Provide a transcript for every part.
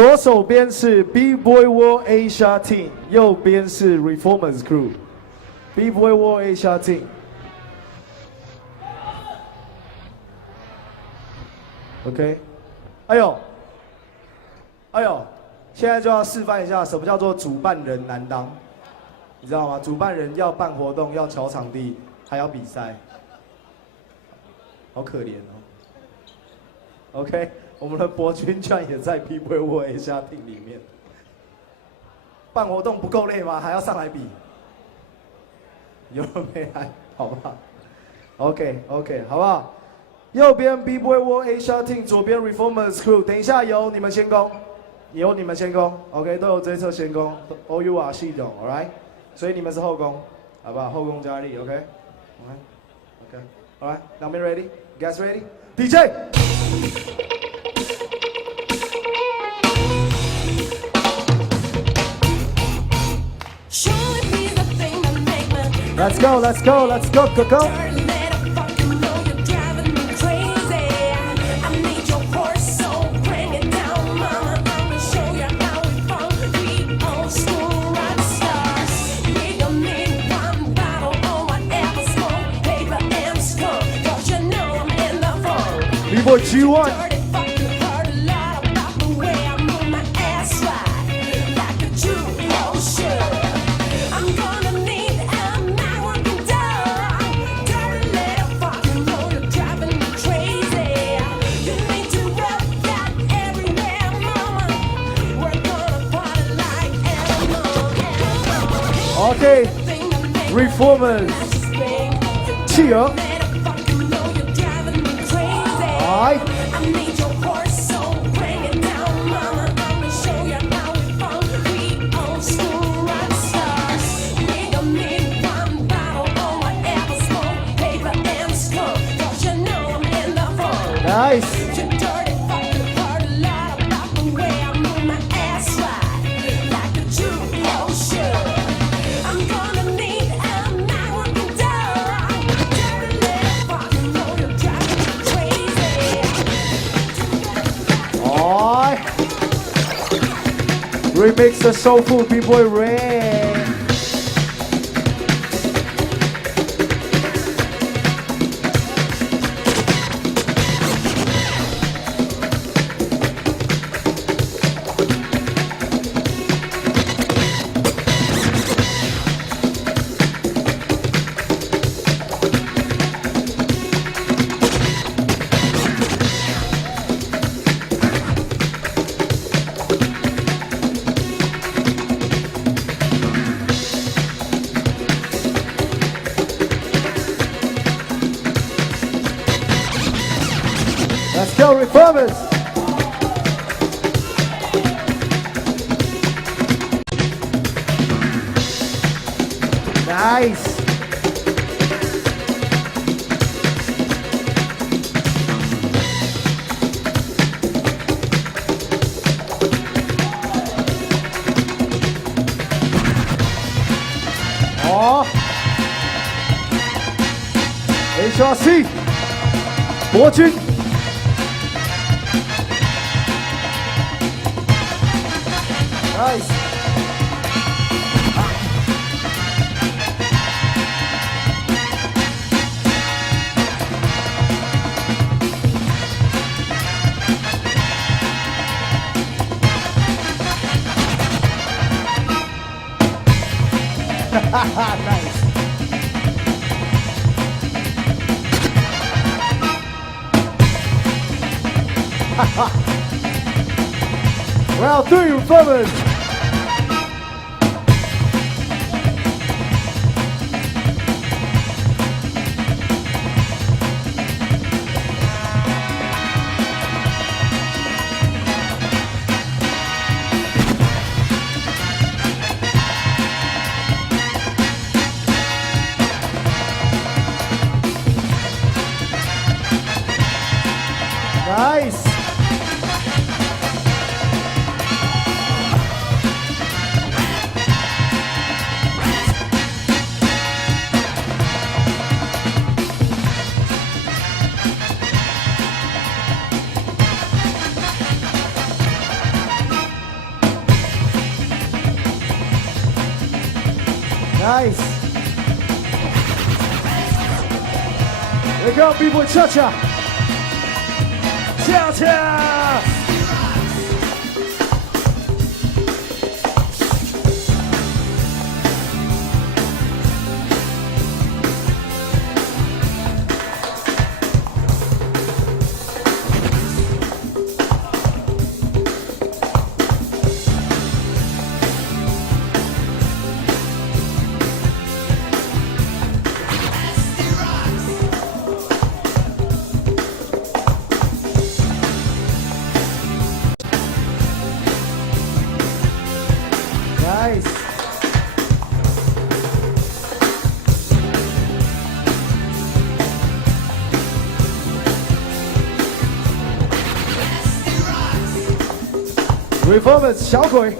左手边是 Bboyworld Asia Team， 右边是 Reformerz Crew。Bboyworld Asia Team。OK， 哎呦，现在就要示范一下什么叫做主办人难当，你知道吗？主办人要办活动，要瞧场地，还要比赛，好可怜哦。OK。 我们的博君居然也在 Bboyworld Asia Team 里面，办活动不够累吗？还要上来比？有人没来？好吧 ，OK， 好不好？右边 Bboyworld Asia Team， 左边 Reformerz Crew。等一下由你们先攻，OK， 都有这一侧先攻 ，OUR 系统 ，Alright， 所以你们是后攻，好不好？后攻加力 ，OK，Alright， 两边 ready，Guys ready，DJ。 Let's go, go. Bboy G1. Okay, Reformerz, cheer. Alright. Nice. Remix the soulful B-boy Ray. Let's go, Reformerz! Nice! Oh! HRC! 博君 Nice. Nice. Round 3, Reformerz. Nice. Nice. Here we go, B-boy cha-cha. Cha-cha. Nice. Reformerz 小鬼。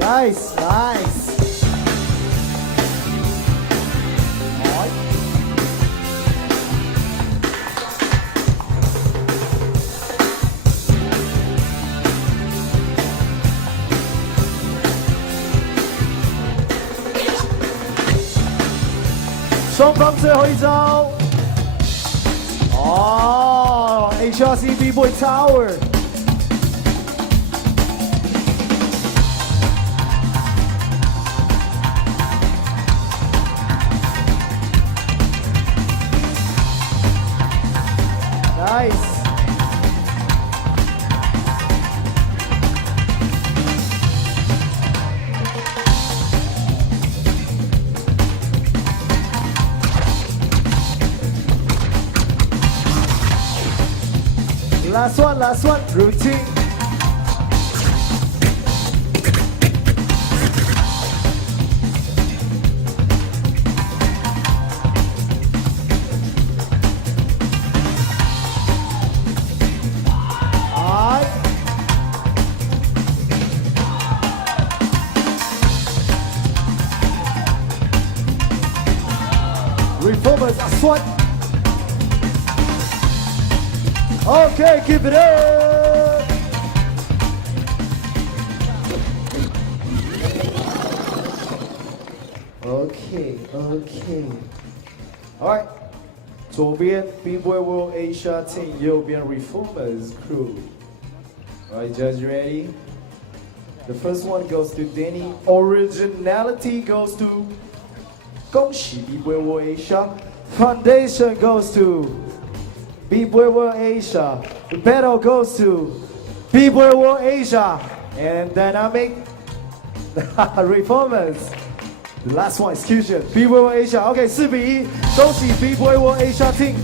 Nice, nice.双方最后一招，哦 ，HRC BBoy Tower， nice。 Last one, routine. Alright. Reformerz, a sweat. Okay, keep it up. Okay. All right. 左边 Bboyworld Asia Team， 右边 Reformerz Crew. All right, judge, you ready? The first one goes to Danny. Originality goes to 恭喜 Bboyworld Asia. Foundation goes to Bboyworld Asia. The battle goes to Bboyworld Asia. And Dynamic Reformerz. The last one, execution. Bboyworld Asia. OK, 4-1，恭喜 Bboyworld Asia Team。